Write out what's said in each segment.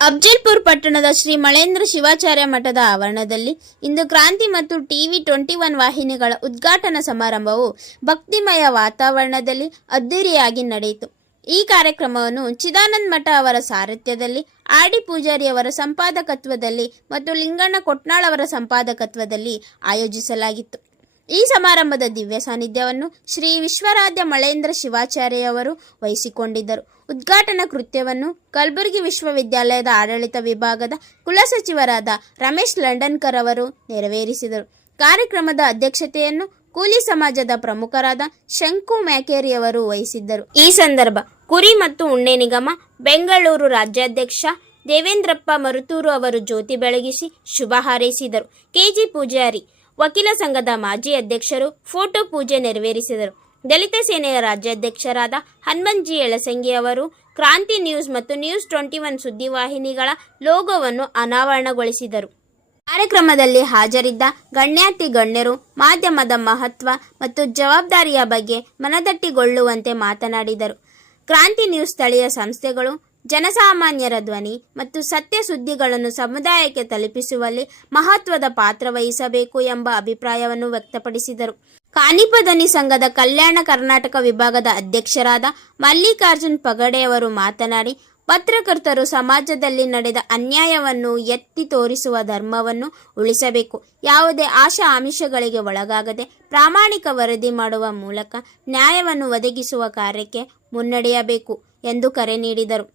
ಅಫ್ಜಲ್ಪುರ ಪಟ್ಟಣದ ಶ್ರೀ ಮಳೇಂದ್ರ ಶಿವಾಚಾರ್ಯ ಮಠದ ಆವರಣದಲ್ಲಿ ಇಂದು ಕ್ರಾಂತಿ ಮತ್ತು ಟಿವಿ 21 ವಾಹಿನಿಗಳ ಉದ್ಘಾಟನಾ ಸಮಾರಂಭವು ಭಕ್ತಿಮಯ ವಾತಾವರಣದಲ್ಲಿ ಅದ್ದೂರಿಯಾಗಿ ನಡೆಯಿತು. ಈ ಕಾರ್ಯಕ್ರಮವನ್ನು ಚಿದಾನಂದ ಮಠ ಅವರ ಸಾರಥ್ಯದಲ್ಲಿ, ಆರ್.ಡಿ. ಪೂಜಾರಿ ಅವರ ಸಂಪಾದಕತ್ವದಲ್ಲಿ ಮತ್ತು ಲಿಂಗಣ್ಣ ಕೊಟ್ನಾಳ್ ಅವರ ಸಂಪಾದಕತ್ವದಲ್ಲಿ ಆಯೋಜಿಸಲಾಗಿತ್ತು. ಈ ಸಮಾರಂಭದ ದಿವ್ಯ ಸಾನ್ನಿಧ್ಯವನ್ನು ಶ್ರೀ ವಿಶ್ವರಾಧ್ಯ ಮಳೇಂದ್ರ ಶಿವಾಚಾರ್ಯವರು ವಹಿಸಿಕೊಂಡಿದ್ದರು. ಉದ್ಘಾಟನಾ ಕೃತ್ಯವನ್ನು ಕಲಬುರಗಿ ವಿಶ್ವವಿದ್ಯಾಲಯದ ಆಡಳಿತ ವಿಭಾಗದ ಕುಲಸಚಿವರಾದ ರಮೇಶ್ ಲಂಡನ್ಕರ್ ಅವರು ನೆರವೇರಿಸಿದರು. ಕಾರ್ಯಕ್ರಮದ ಅಧ್ಯಕ್ಷತೆಯನ್ನು ಕೂಲಿ ಸಮಾಜದ ಪ್ರಮುಖರಾದ ಶಂಕು ಮ್ಯಾಕೇರಿಯವರು ವಹಿಸಿದ್ದರು. ಈ ಸಂದರ್ಭ ಕುರಿ ಮತ್ತು ಉಣ್ಣೆ ನಿಗಮ ಬೆಂಗಳೂರು ರಾಜ್ಯಾಧ್ಯಕ್ಷ ದೇವೇಂದ್ರಪ್ಪ ಮರುತೂರು ಅವರು ಜ್ಯೋತಿ ಬೆಳಗಿಸಿ ಶುಭ ಹಾರೈಸಿದರು. ಕೆಜಿ ಪೂಜಾರಿ ವಕೀಲ ಸಂಘದ ಮಾಜಿ ಅಧ್ಯಕ್ಷರು ಫೋಟೋ ಪೂಜೆ ನೆರವೇರಿಸಿದರು. ದಲಿತ ಸೇನೆಯ ರಾಜ್ಯಾಧ್ಯಕ್ಷರಾದ ಹನುಮಂತ್ ಎಳಸಂಗಿ ಅವರು ಕ್ರಾಂತಿ ನ್ಯೂಸ್ ಮತ್ತು ನ್ಯೂಸ್ 21 ಸುದ್ದಿವಾಹಿನಿಗಳ ಲೋಗೋವನ್ನು ಅನಾವರಣಗೊಳಿಸಿದರು. ಕಾರ್ಯಕ್ರಮದಲ್ಲಿ ಹಾಜರಿದ್ದ ಗಣ್ಯಾತಿ ಗಣ್ಯರು ಮಾಧ್ಯಮದ ಮಹತ್ವ ಮತ್ತು ಜವಾಬ್ದಾರಿಯ ಬಗ್ಗೆ ಮನದಟ್ಟಿಗೊಳ್ಳುವಂತೆ ಮಾತನಾಡಿದರು. ಕ್ರಾಂತಿ ನ್ಯೂಸ್ ಸ್ಥಳೀಯ ಸಂಸ್ಥೆಗಳು, ಜನಸಾಮಾನ್ಯರ ಧ್ವನಿ ಮತ್ತು ಸತ್ಯ ಸುದ್ದಿಗಳನ್ನು ಸಮುದಾಯಕ್ಕೆ ತಲುಪಿಸುವಲ್ಲಿ ಮಹತ್ವದ ಪಾತ್ರ ವಹಿಸಬೇಕು ಎಂಬ ಅಭಿಪ್ರಾಯವನ್ನು ವ್ಯಕ್ತಪಡಿಸಿದರು. ಕಾನಿಪದನಿ ಸಂಘದ ಕಲ್ಯಾಣ ಕರ್ನಾಟಕ ವಿಭಾಗದ ಅಧ್ಯಕ್ಷರಾದ ಮಲ್ಲಿಕಾರ್ಜುನ್ ಪಗಡೆಯವರು ಮಾತನಾಡಿ, ಪತ್ರಕರ್ತರು ಸಮಾಜದಲ್ಲಿ ನಡೆದ ಅನ್ಯಾಯವನ್ನು ಎತ್ತಿ ತೋರಿಸುವ ಧರ್ಮವನ್ನು ಉಳಿಸಬೇಕು. ಯಾವುದೇ ಆಶಾ ಆಮಿಷಗಳಿಗೆ ಒಳಗಾಗದೆ ಪ್ರಾಮಾಣಿಕ ವರದಿ ಮಾಡುವ ಮೂಲಕ ನ್ಯಾಯವನ್ನು ಒದಗಿಸುವ ಕಾರ್ಯಕ್ಕೆ ಮುನ್ನಡೆಯಬೇಕು ಎಂದು ಕರೆ ನೀಡಿದರು.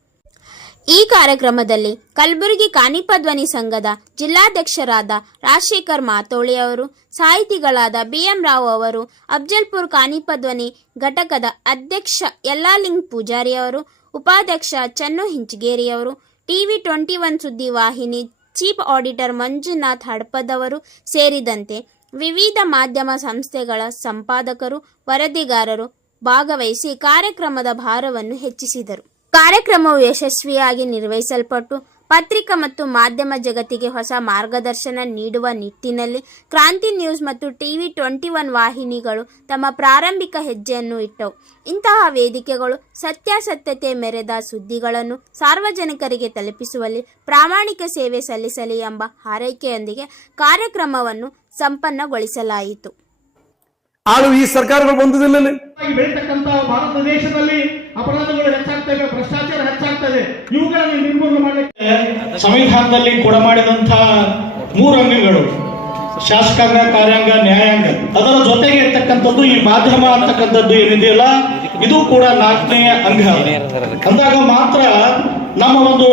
ಈ ಕಾರ್ಯಕ್ರಮದಲ್ಲಿ ಕಲಬುರಗಿ ಕಾನಿಪಧ್ವನಿ ಸಂಘದ ಜಿಲ್ಲಾಧ್ಯಕ್ಷರಾದ ರಾಜಶೇಖರ್ ಮಾತೋಳಿ ಅವರು, ಸಾಹಿತಿಗಳಾದ ಬಿ.ಎಂ. ರಾವ್ ಅವರು, ಅಫ್ಜಲ್ಪುರ ಕಾನಿಪಧ್ವನಿ ಘಟಕದ ಅಧ್ಯಕ್ಷ ಯಲ್ಲಾಲಿಂಗ್ ಪೂಜಾರಿ ಅವರು, ಉಪಾಧ್ಯಕ್ಷ ಚನ್ನು ಹಿಂಚಗೇರಿಯವರು, ಟಿವಿ 21 ಸುದ್ದಿ ವಾಹಿನಿ ಚೀಫ್ ಆಡಿಟರ್ ಮಂಜುನಾಥ್ ಹಡಪದವರು ಸೇರಿದಂತೆ ವಿವಿಧ ಮಾಧ್ಯಮ ಸಂಸ್ಥೆಗಳ ಸಂಪಾದಕರು, ವರದಿಗಾರರು ಭಾಗವಹಿಸಿ ಕಾರ್ಯಕ್ರಮದ ಭಾರವನ್ನು ಹೆಚ್ಚಿಸಿದರು. ಕಾರ್ಯಕ್ರಮವು ಯಶಸ್ವಿಯಾಗಿ ನಿರ್ವಹಿಸಲ್ಪಟ್ಟು ಪತ್ರಿಕಾ ಮತ್ತು ಮಾಧ್ಯಮ ಜಗತ್ತಿಗೆ ಹೊಸ ಮಾರ್ಗದರ್ಶನ ನೀಡುವ ನಿಟ್ಟಿನಲ್ಲಿ ಕ್ರಾಂತಿ ನ್ಯೂಸ್ ಮತ್ತು ಟಿವಿ 21 ವಾಹಿನಿಗಳು ತಮ್ಮ ಪ್ರಾರಂಭಿಕ ಹೆಜ್ಜೆಯನ್ನು ಇಟ್ಟವು. ಇಂತಹ ವೇದಿಕೆಗಳು ಸತ್ಯಾಸತ್ಯತೆ ಮೆರೆದ ಸುದ್ದಿಗಳನ್ನು ಸಾರ್ವಜನಿಕರಿಗೆ ತಲುಪಿಸುವಲ್ಲಿ ಪ್ರಾಮಾಣಿಕ ಸೇವೆ ಸಲ್ಲಿಸಲಿ ಎಂಬ ಹಾರೈಕೆಯೊಂದಿಗೆ ಕಾರ್ಯಕ್ರಮವನ್ನು ಸಂಪನ್ನಗೊಳಿಸಲಾಯಿತು. ಈ ಸರ್ಕಾರಗಳು ಬಂದದಿಲ್ಲ. ಬೆಳೀತಕ್ಕಂತ ಭಾರತ ದೇಶದಲ್ಲಿ ಅಪರಾಧಗಳು ಹೆಚ್ಚಾಗ್ತವೆ, ಭ್ರಷ್ಟಾಚಾರ ಹೆಚ್ಚಾಗ್ತದೆ. ಇವುಗಳನ್ನು ನಿರ್ಮೂಲನೆ ಮಾಡಲಿಕ್ಕೆ ಸಂವಿಧಾನದಲ್ಲಿ ಕೂಡ ಮಾಡಿದಂತಹ 3 ಅಂಗಗಳು, ಶಾಸಕಾಂಗ, ಕಾರ್ಯಾಂಗ, ನ್ಯಾಯಾಂಗ, ಅದರ ಜೊತೆಗೆ ಇರ್ತಕ್ಕಂಥದ್ದು ಈ ಮಾಧ್ಯಮ ಅಂತಕ್ಕಂಥದ್ದು ಏನಿದೆಯಲ್ಲ, ಇದು ಕೂಡ 4ನೇ ಅಂಗ ಅಂದಾಗ ಮಾತ್ರ ನಮ್ಮ ಒಂದು